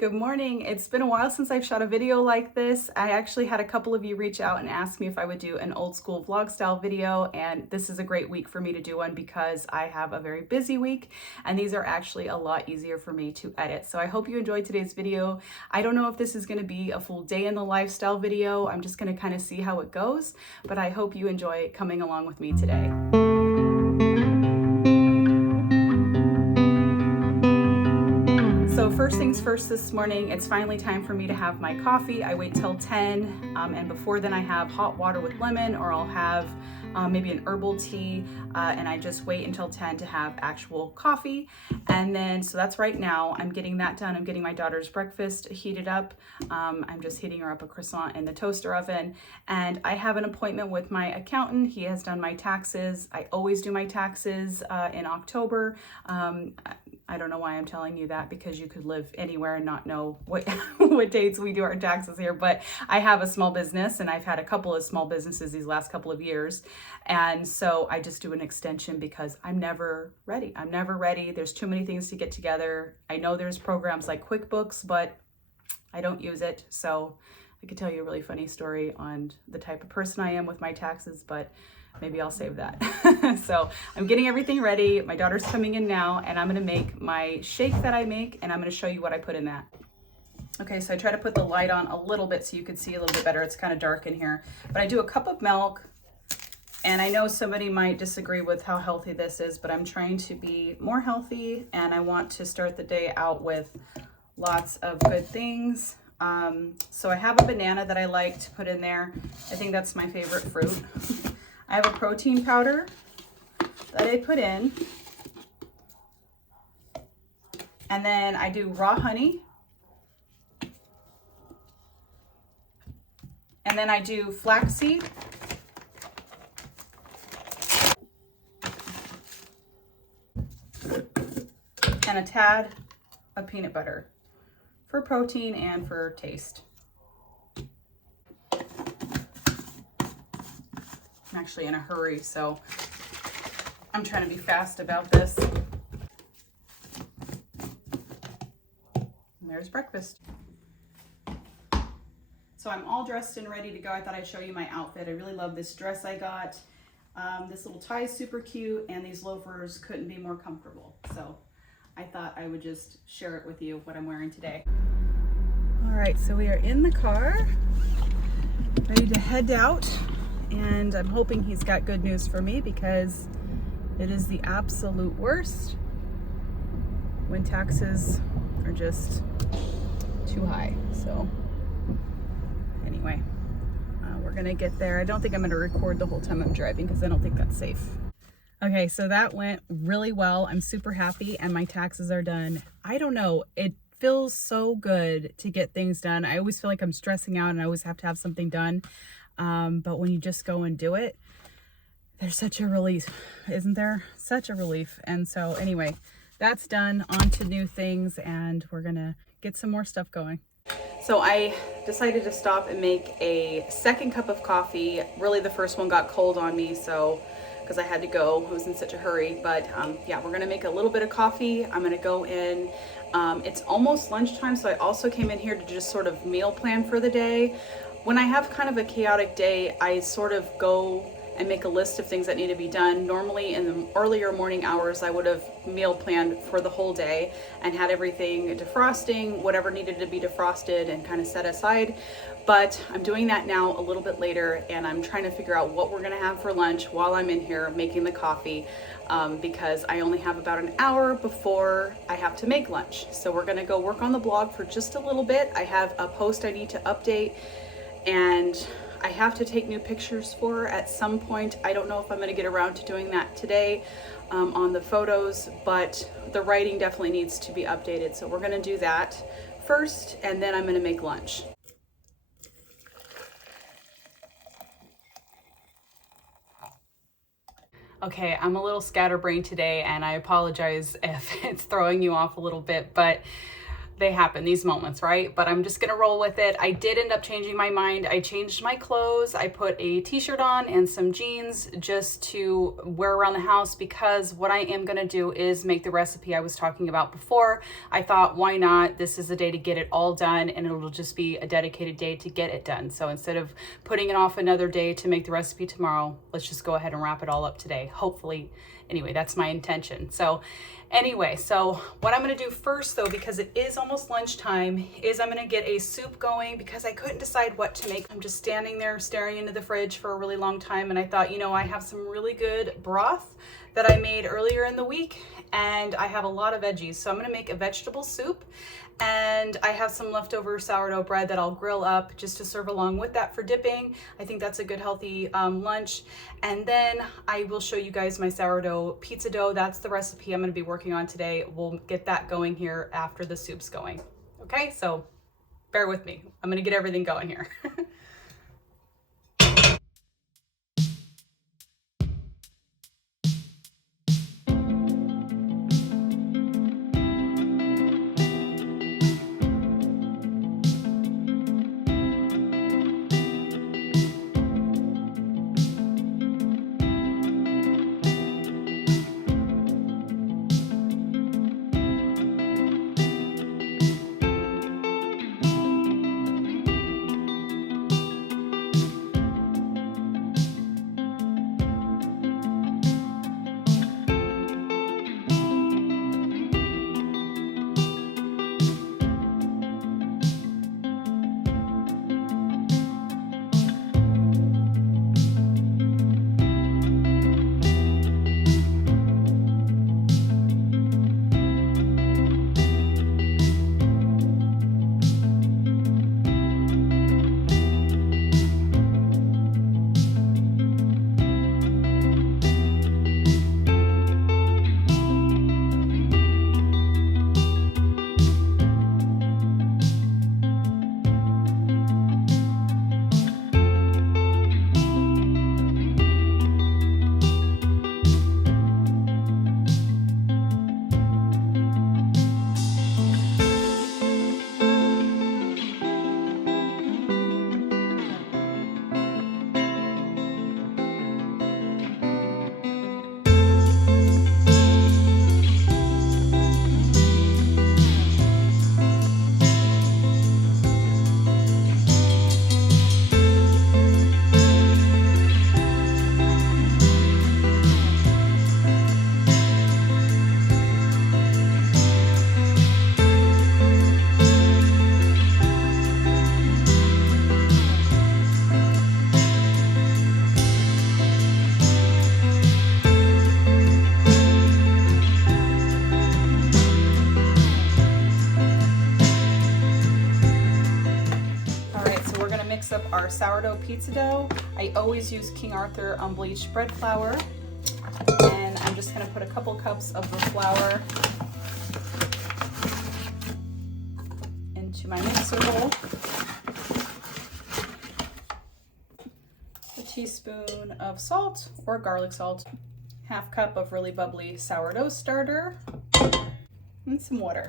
good morning. It's been a while since I've shot a video like this. I actually had a couple of you reach out and ask me if I would do an old school vlog style video, and this is a great week for me to do one because I have a very busy week and these are actually a lot easier for me to edit. So I hope you enjoyed today's video. I don't know if this is going to be a full day in the lifestyle video. I'm just going to kind of see how it goes, but I hope you enjoy coming along with me today. So first things first this morning, it's finally time for me to have my coffee. I wait till 10 and before then I have hot water with lemon, or I'll have maybe an herbal tea, and I just wait until 10 to have actual coffee. And then, so that's right now, I'm getting that done. I'm getting my daughter's breakfast heated up. I'm just heating her up a croissant in the toaster oven. And I have an appointment with my accountant. He has done my taxes. I always do my taxes in October. I don't know why I'm telling you that, because you could live anywhere and not know what what dates we do our taxes here. But I have a small business and I've had a couple of small businesses these last couple of years. And so I just do an extension because I'm never ready. I'm never ready. There's too many things to get together. I know there's programs like QuickBooks, but I don't use it. So I could tell you a really funny story on the type of person I am with my taxes, but maybe I'll save that. So I'm getting everything ready. My daughter's coming in now and I'm gonna make my shake that I make, and I'm gonna show you what I put in that. Okay, so I try to put the light on a little bit so you could see a little bit better. It's kind of dark in here, but I do a cup of milk. And I know somebody might disagree with how healthy this is, but I'm trying to be more healthy and I want to start the day out with lots of good things. So I have a banana that I like to put in there. I think that's my favorite fruit. I have a protein powder that I put in. And then I do raw honey. And then I do flaxseed. And a tad of peanut butter for protein and for taste. I'm actually in a hurry, so I'm trying to be fast about this. And there's breakfast. So I'm all dressed and ready to go. I thought I'd show you my outfit. I really love this dress I got. This little tie is super cute, and these loafers couldn't be more comfortable. So I thought I would just share it with you, what I'm wearing today. All right, so we are in the car, ready to head out, and I'm hoping he's got good news for me because it is the absolute worst when taxes are just too high. So anyway, we're gonna get there. I don't think I'm gonna record the whole time I'm driving because I don't think that's safe. Okay, so that went really well. I'm super happy and my taxes are done. I don't know, it feels so good to get things done. I always feel like I'm stressing out and I always have to have something done. But when you just go and do it, there's such a relief, isn't there? Such a relief. And so anyway, that's done. On to new things, and we're gonna get some more stuff going. So I decided to stop and make a second cup of coffee. Really, the first one got cold on me, so because I had to go, I was in such a hurry. But yeah, we're gonna make a little bit of coffee. I'm gonna go in. It's almost lunchtime, so I also came in here to just sort of meal plan for the day. When I have kind of a chaotic day, I sort of go and make a list of things that need to be done. Normally in the earlier morning hours, I would have meal planned for the whole day and had everything defrosting, whatever needed to be defrosted and kind of set aside. But I'm doing that now a little bit later, and I'm trying to figure out what we're gonna have for lunch while I'm in here making the coffee, because I only have about an hour before I have to make lunch. So we're gonna go work on the blog for just a little bit. I have a post I need to update, and I have to take new pictures for at some point. I don't know if I'm gonna get around to doing that today on the photos, but the writing definitely needs to be updated. So we're gonna do that first, and then I'm gonna make lunch. Okay, I'm a little scatterbrained today, and I apologize if it's throwing you off a little bit, but they happen, these moments, right? But I'm just gonna roll with it. I did end up changing my mind. I changed my clothes. I put a t-shirt on and some jeans just to wear around the house, because what I am gonna do is make the recipe I was talking about before. I thought, why not? This is the day to get it all done, and it'll just be a dedicated day to get it done. So instead of putting it off another day to make the recipe tomorrow, let's just go ahead and wrap it all up today. Hopefully, anyway, that's my intention. So anyway, so what I'm gonna do first though, because it is almost lunchtime, is I'm gonna get a soup going, because I couldn't decide what to make. I'm just standing there staring into the fridge for a really long time, and I thought, you know, I have some really good broth that I made earlier in the week, and I have a lot of veggies. So I'm gonna make a vegetable soup, and I have some leftover sourdough bread that I'll grill up just to serve along with that for dipping. I think that's a good healthy lunch. And then I will show you guys my sourdough pizza dough. That's the recipe I'm gonna be working on today. We'll get that going here after the soup's going. Okay, so bear with me. I'm gonna get everything going here. Mix up our sourdough pizza dough. I always use King Arthur unbleached bread flour, and I'm just going to put a couple cups of the flour into my mixer bowl. A teaspoon of salt or garlic salt, half cup of really bubbly sourdough starter, and some water.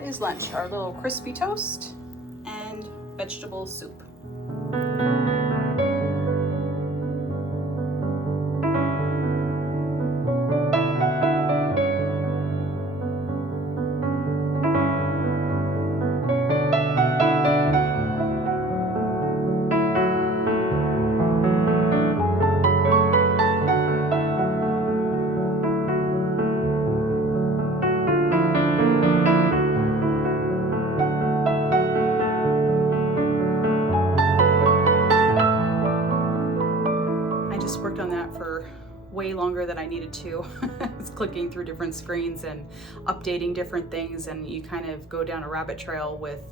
that is lunch, our little crispy toast and vegetable soup. Worked on that for way longer than I needed to. I was clicking through different screens and updating different things, and you kind of go down a rabbit trail with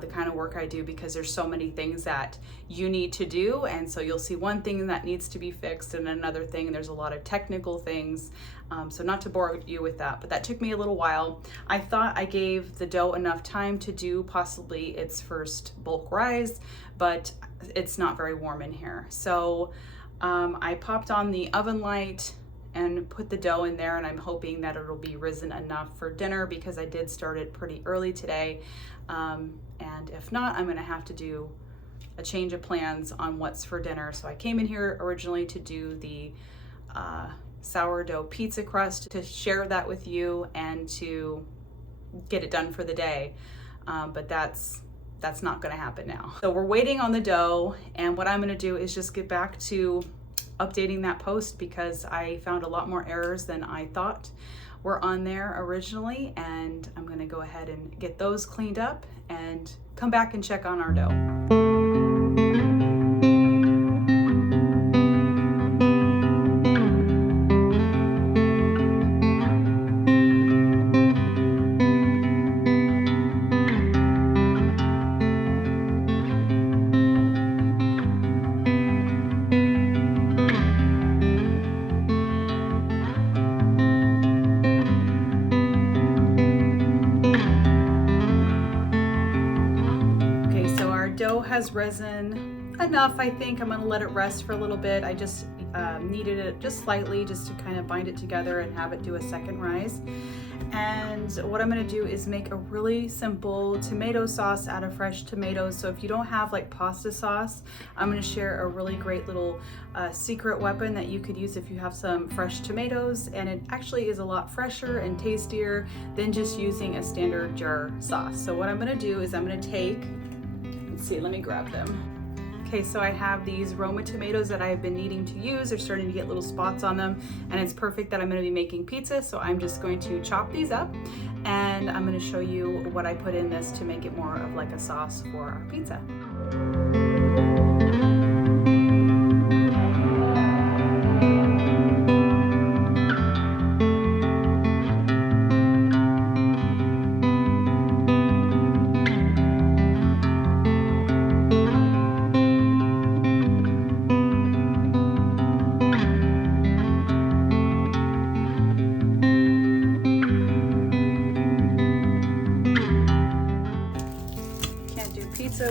the kind of work I do, because there's so many things that you need to do, and so you'll see one thing that needs to be fixed and another thing, and there's a lot of technical things, so not to bore you with that, but that took me a little while. I thought I gave the dough enough time to do possibly its first bulk rise, but it's not very warm in here. So I popped on the oven light and put the dough in there, and I'm hoping that it'll be risen enough for dinner, because I did start it pretty early today. And if not, I'm gonna have to do a change of plans on what's for dinner. So I came in here originally to do the sourdough pizza crust, to share that with you and to get it done for the day. But that's not gonna happen now. So we're waiting on the dough, and what I'm gonna do is just get back to updating that post, because I found a lot more errors than I thought were on there originally, and I'm gonna go ahead and get those cleaned up and come back and check on our dough. Has risen enough. I think I'm gonna let it rest for a little bit. I just kneaded it just slightly, just to kind of bind it together and have it do a second rise. And what I'm gonna do is make a really simple tomato sauce out of fresh tomatoes. So if you don't have like pasta sauce, I'm gonna share a really great little secret weapon that you could use if you have some fresh tomatoes, and it actually is a lot fresher and tastier than just using a standard jar sauce. So what I'm gonna do is I'm gonna take, let's see, let me grab them. Okay, so I have these Roma tomatoes that I've been needing to use. They're starting to get little spots on them, and it's perfect that I'm gonna be making pizza, so I'm just going to chop these up, and I'm gonna show you what I put in this to make it more of like a sauce for our pizza.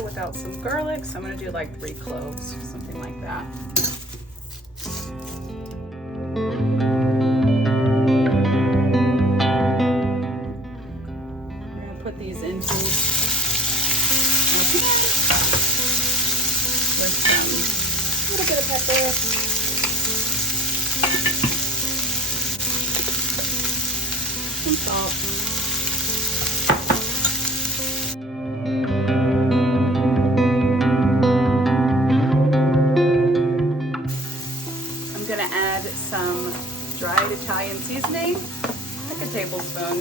Without some garlic, so I'm going to do like 3 cloves, something like that. We're going to put these into our pan with a little bit of pepper, some salt. Some dried Italian seasoning, like a tablespoon,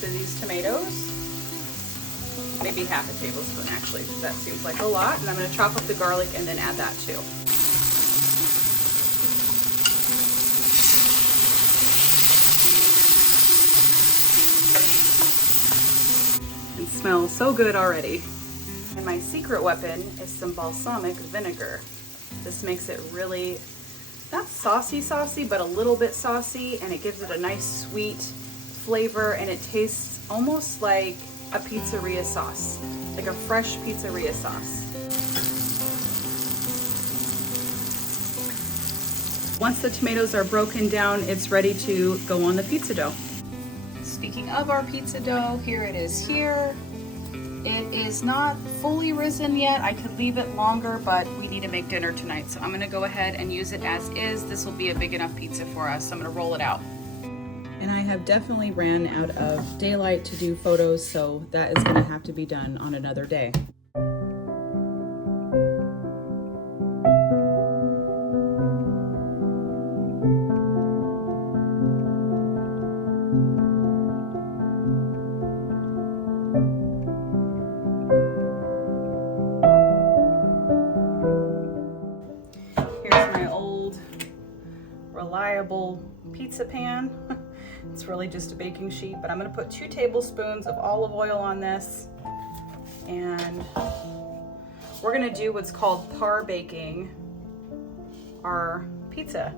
to these tomatoes. Maybe half a tablespoon actually, because that seems like a lot. And I'm going to chop up the garlic and then add that too. It smells so good already. And my secret weapon is some balsamic vinegar. This makes it really not saucy, but a little bit saucy, and it gives it a nice sweet flavor, and it tastes almost like a pizzeria sauce, like a fresh pizzeria sauce. Once the tomatoes are broken down, it's ready to go on the pizza dough. speaking of our pizza dough, here it is here. It is not fully risen yet. I could leave it longer, but we need to make dinner tonight. So I'm gonna go ahead and use it as is. This will be a big enough pizza for us. So I'm gonna roll it out. And I have definitely ran out of daylight to do photos, so that is gonna have to be done on another day. Reliable pizza pan. It's really just a baking sheet, but I'm going to put 2 tablespoons of olive oil on this, and we're going to do what's called par baking our pizza.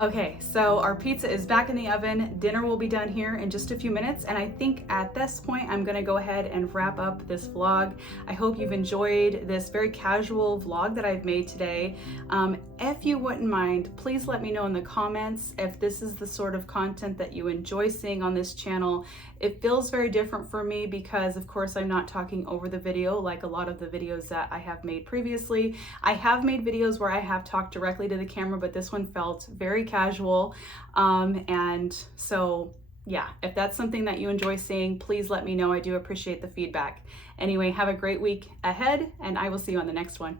Okay, so our pizza is back in the oven. Dinner will be done here in just a few minutes, and I think at this point I'm gonna go ahead and wrap up this vlog. I hope you've enjoyed this very casual vlog that I've made today. If you wouldn't mind, please let me know in the comments if this is the sort of content that you enjoy seeing on this channel. It feels very different for me because, of course, I'm not talking over the video like a lot of the videos that I have made previously. I have made videos where I have talked directly to the camera, but this one felt very casual. And so, yeah, if that's something that you enjoy seeing, please let me know. I do appreciate the feedback. Anyway, have a great week ahead, and I will see you on the next one.